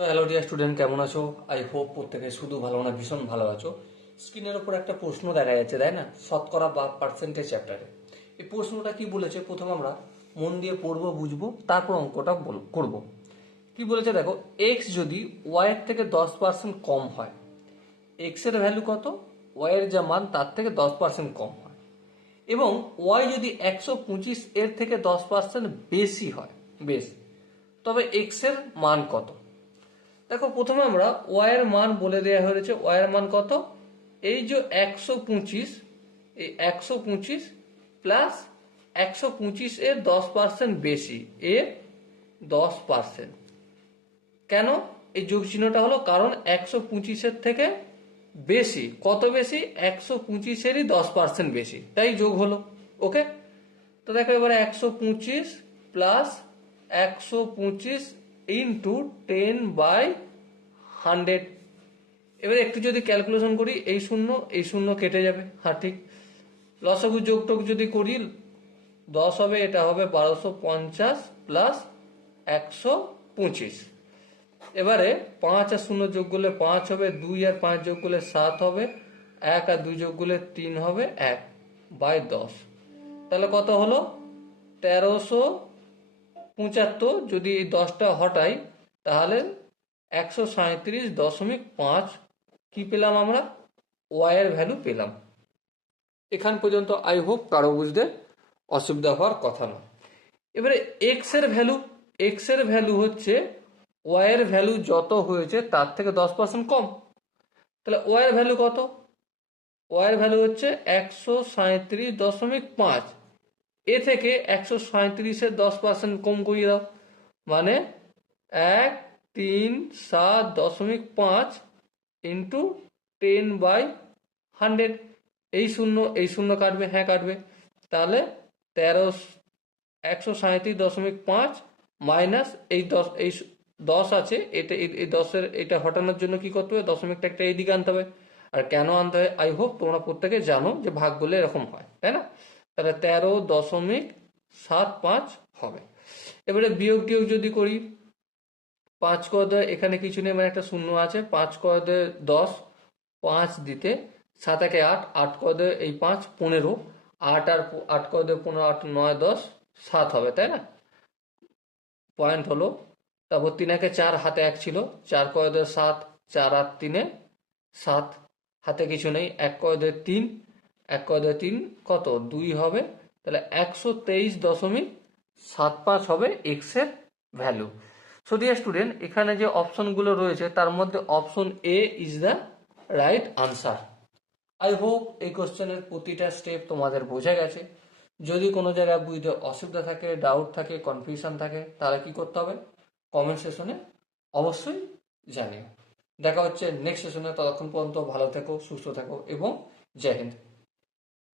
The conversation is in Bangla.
তো হ্যালো ডিয়ার স্টুডেন্ট, কেমন আছো? আই হোপ প্রত্যেকে শুধু ভালো না ভীষণ ভালো আছো। স্ক্রিনের ওপর একটা প্রশ্ন দেখা যাচ্ছে, তাই না? শতকরা বা পার্সেন্টেজ চ্যাপ্টারে এই প্রশ্নটা কি বলেছে প্রথম আমরা মন দিয়ে পড়বো, বুঝবো, তারপর অঙ্কটা করব। কি বলেছে দেখো, এক্স যদি ওয়াই এর থেকে 10% কম হয়, এক্স এর ভ্যালু কত? ওয়াই এর যা মান তার থেকে 10% কম হয়, এবং ওয়াই যদি 125 এর থেকে 10% বেশি হয়, বেশ, তবে এক্স এর মান কত? দেখো প্রথমে আমরা ওয়াই এর মান বলে দেওয়া হয়েছে। ওয়াই এর মান কত? এই যে 125, এই 125 প্লাস 125 এর 10% বেশি, এর 10%। কেন এই যোগ চিহ্নটা হলো? কারণ 125-এর থেকে বেশি। কত বেশি? 125-এরই 10% বেশি, তাই যোগ হলো। ওকে, তো দেখো এবারে 125 প্লাস 125 ইন্টু 10/100। এবারে একটু যদি ক্যালকুলেশন করি, এই শূন্য এই শূন্য কেটে যাবে। হ্যাঁ ঠিক। লসাগু যোগ টোগ যদি করি 10 হবে, এটা হবে 1250 প্লাস 125। এবারে 5 আর 0 যোগ করলে 5 হবে, 2 আর 5 যোগ করলে 7 হবে, 1 আর 2 যোগ করলে 3 হবে, 1/10। তাহলে কত হলো? 1375। যদি এই 10টা হটাই তাহলে 137.5 কি পেলাম আমরা? ওয়াই এর ভ্যালু পেলাম। এখান পর্যন্ত আই হোপ কারো বুঝতে অসুবিধা হওয়ার কথা না। এবারে এক্স এর ভ্যালু, এক্স এর ভ্যালু হচ্ছে ওয়াই এর ভ্যালু যত হয়েছে তার থেকে 10% কম। তাহলে ওয়াই এর ভ্যালু কত? ওয়াই এর ভ্যালু হচ্ছে 137.5। এ থেকে 137-এর 10% কম করিয়ে দাও, মানে 137.5 ইন্টু 10/100। এই শূন্য কাটবে, হ্যাঁ কাটবে। তাহলে 137.5 মাইনাস এই 10, এই 10 আছে, এটা এই 10-এর এটা হটানোর জন্য কি করতে হবে? দশমিকটা একটা এইদিকে আনতে হবে। আর কেন আনতে হয় আই হোপ তোমরা প্রত্যেকে জানো, যে ভাগ করলে এরকম হয়, তাই না? তাহলে 13.75 হবে। এবারে বিয়োগ টিয়োগ যদি করি, 5 ক এখানে কিছু নেই, মানে একটা শূন্য আছে। 5 ক 10, 5 দিতে 7 একে 8, 8 ক এই 5 15, 8 আর 8 ক 15, 8 9 10, 7 হবে, তাই না? পয়েন্ট হলো। তারপর 3 একে 4, হাতে 1 ছিল, 4 ক 7, 4 আর 3 7, হাতে কিছু নেই, 1 ক 3, 1 ক 3 কত? 2 হবে। তাহলে 123.75 হবে এক্স এর ভ্যালু। সো ডিয়ার স্টুডেন্ট, এখানে যে অপশনগুলো রয়েছে তার মধ্যে option A is the right answer. I hope এই কোশ্চেনের প্রতিটা স্টেপ তোমাদের বোঝা গেছে। যদি কোনো জায়গায় বুঝতে অসুবিধা থাকে, ডাউট থাকে, কনফিউশন থাকে, তাহলে কি করতে হবে? কমেন্ট সেশনে অবশ্যই জানিও। দেখা হচ্ছে নেক্সট সেশনে। ততক্ষণ পর্যন্ত ভালো থেকো, সুস্থ থাকো এবং জয় হিন্দ।